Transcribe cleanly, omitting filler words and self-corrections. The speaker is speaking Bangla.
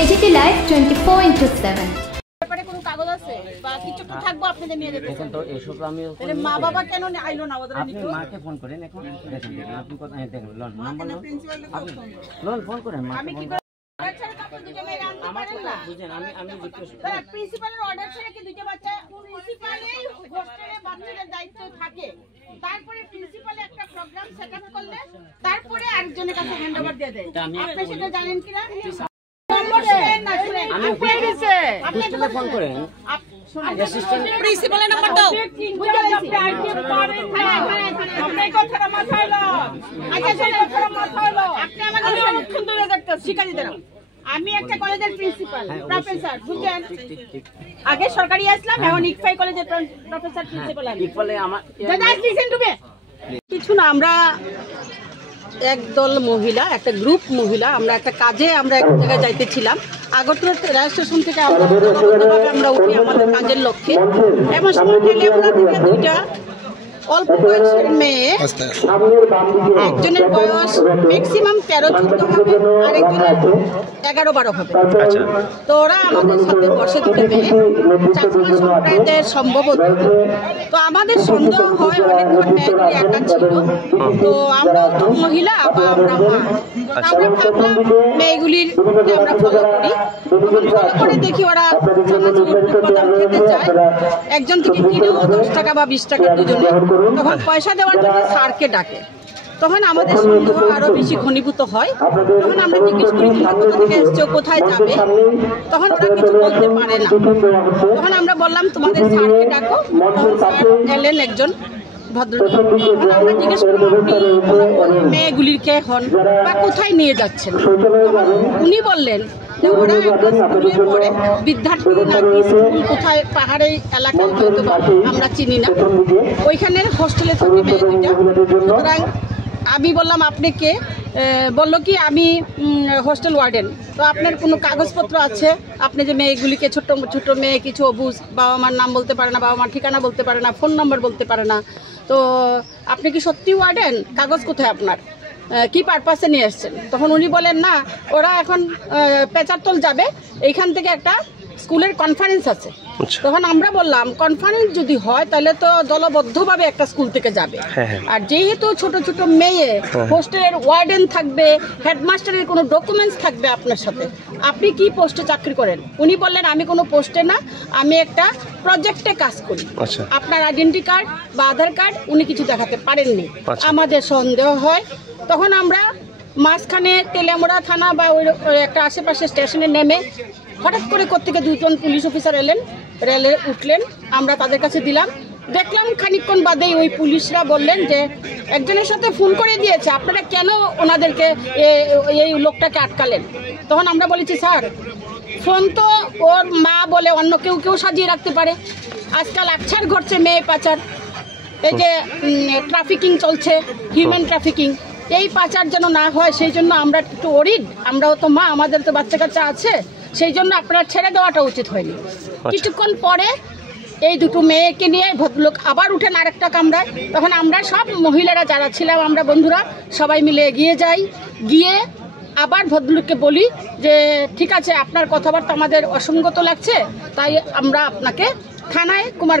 AGT live 24/7। কোনো কাগজ আছে বা কিছু তো থাকবো আপনাদের নিয়ে যেতে। দেখেন তো এইসব আমি তাহলে মা বাবা কেন আইলো না ওদের আপনি মাকে ফোন করেন এখন দেখেন আপনি কথা দেখেন লোন নাম্বার লোন ফোন করেন আমি কি করে অর্ডার ছাড়া তো আপনি দুটো মেয়ে আনতে পারেন না। বুঝেন আমি জিজ্ঞেস করি স্যার প্রিন্সিপালের অর্ডার ছাড়া কি দুটো বাচ্চা প্রিন্সিপালেই হোস্টেলে বাচ্চাদের দায়িত্ব থাকে। তারপরে প্রিন্সিপালে একটা প্রোগ্রাম সেটআপ করলে তারপরে আরেকজনের কাছে হ্যান্ডওভার দিয়ে দেয়। আপনি সেটা জানেন কি না? আমি পেয়েছে আপনি ফোন করেন অ্যাসিস্ট্যান্ট প্রিন্সিপালের নাম্বার দাও। বুঝে গেছি আপনি কথাটা মাথায় নাও। আচ্ছা চলো কথাটা মাথায় নাও। আপনি আমাকে সুন্দর একটা শিক্ষা দিতে নাও। আমি একটা কলেজের প্রিন্সিপাল প্রফেসর বুঝেন। আগে সরকারি আসলাম এখন ইকফাই কলেজের প্রফেসর প্রিন্সিপাল আমি। ইকফালে আমার জাস্ট লিসেন টু মি। কিছু না আমরা একদল মহিলা একটা গ্রুপ মহিলা আমরা একটা কাজে আমরা এক জায়গায় যাইতেছিলাম আগরতলা রেল স্টেশন থেকে আমরা উঠি আমাদের কাজের লক্ষ্যে এবং সময় টেলিয়ামরা থেকে দুইটা অল্প বয়সের মেয়ে একজনের বয়স ম্যাক্সিমাম 13-14 হবে আরেকজনের 11-12 হবে। তো ওরা আমাদের সাথে বসে দুটো মেয়ে চাকমা সম্প্রদায়ের সম্ভবত। তো আমাদের সন্দেহ হয় অনেকক্ষণ মেয়েগুলি একা ছিল। তো আমরাও তো মহিলা বা আমরা মা আমরা ভাবলাম মেয়েগুলির আমরা ফলো করি ফলো করে দেখি ওরা বাদাম খেতে চায় একজন থেকে কিনেও 10 টাকা বা 20 টাকা দুজনে তখন পয়সা দেওয়ার জন্য স্যারকে ডাকে তখন আমাদের সন্দেহ আরো বেশি ঘনীভূত হয়। তখন আমরা জিজ্ঞেস করি কোথা থেকে এসছো কোথায় যাবে তখন ওরা কিছু বলতে পারে না। তখন আমরা বললাম তোমাদের স্যারকে ডাকো তখন স্যার এলেন একজন ভদ্রলোক। তখন আমরা জিজ্ঞেস করলাম আপনি মেয়েগুলির কে হন বা কোথায় নিয়ে যাচ্ছেন। উনি বললেন যে ওরা একটা স্কুলে পড়ে বিদ্যার্থী নাকি স্কুল কোথায় পাহাড়ি এলাকায় হয়তো আমরা চিনি না ওইখানের হোস্টেলে থাকে মেয়ে দুইটা। সুতরাং আমি বললাম আপনি কে বললো কি আমি হোস্টেল ওয়ার্ডেন। তো আপনার কোনো কাগজপত্র আছে আপনি যে মেয়েগুলিকে ছোট্ট ছোট্ট মেয়ে কিছু অবুঝ বাবা মার নাম বলতে পারে না বাবা মার ঠিকানা বলতে পারে না ফোন নাম্বার বলতে পারে না। তো আপনি কি সত্যি ওয়ার্ডেন কাগজ কোথায় আপনার কি পারপাসে নিয়ে এসছেন। তখন উনি বলেন না ওরা এখন পেচারতল যাবে এইখান থেকে একটা স্কুলের কনফারেন্স আছে। তখন আমরা বললাম কনফারেন্স যদি হয় তাহলে তো দলবদ্ধভাবে একটা স্কুল থেকে যাবে আর যেহেতু ছোট ছোট মেয়ে হোস্টেলের ওয়ার্ডেন থাকবে হেডমাস্টারের কোনো ডকুমেন্টস থাকবে আপনার সাথে আপনি কি পোস্টে চাকরি করেন। উনি বললেন আমি কোনো পোস্টে না আমি একটা প্রজেক্টে কাজ করি। আপনার আইডেন্টি কার্ড বা আধার কার্ড উনি কিছু দেখাতে পারেননি। আমাদের সন্দেহ হয় তখন আমরা মাঝখানে তেলিয়ামুড়া থানা বা ওই একটা আশেপাশে স্টেশনে নেমে হঠাৎ করে কোত্থেকে দুজন পুলিশ অফিসার এলেন রেলে উঠলেন আমরা তাদের কাছে দিলাম দেখলাম খানিকক্ষণ বাদেই ওই পুলিশরা বললেন যে একজনের সাথে ফোন করে দিয়েছে আপনারা কেন ওনাদেরকে এই লোকটাকে আটকালেন। তখন আমরা বলেছি স্যার ফোন তো ওর মা বলে অন্য কেউ সাজিয়ে রাখতে পারে আজকাল আচ্ছার ঘটছে মেয়ে পাচার এই যে ট্রাফিকিং চলছে হিউম্যান ট্রাফিকিং এই পাচার যেন না হয় সেই জন্য আমরা একটু ওরিড আমরাও তো মা আমাদের তো বাচ্চা কাচ্চা আছে সেই জন্য আপনার ছেড়ে দেওয়াটা উচিত হয়নি। কিছুক্ষণ পরে এই দুটো মেয়েকে নিয়ে ভদ্রলোক আবার উঠেন আরেকটা কামরায় তখন আমরা সব মহিলারা যারা ছিলাম আমরা বন্ধুরা সবাই মিলে এগিয়ে যাই গিয়ে আবার ভদ্রলোককে বলি যে ঠিক আছে আপনার কথাবার্তা আমাদের অসঙ্গত লাগছে তাই আমরা আপনাকে থানায় কুমার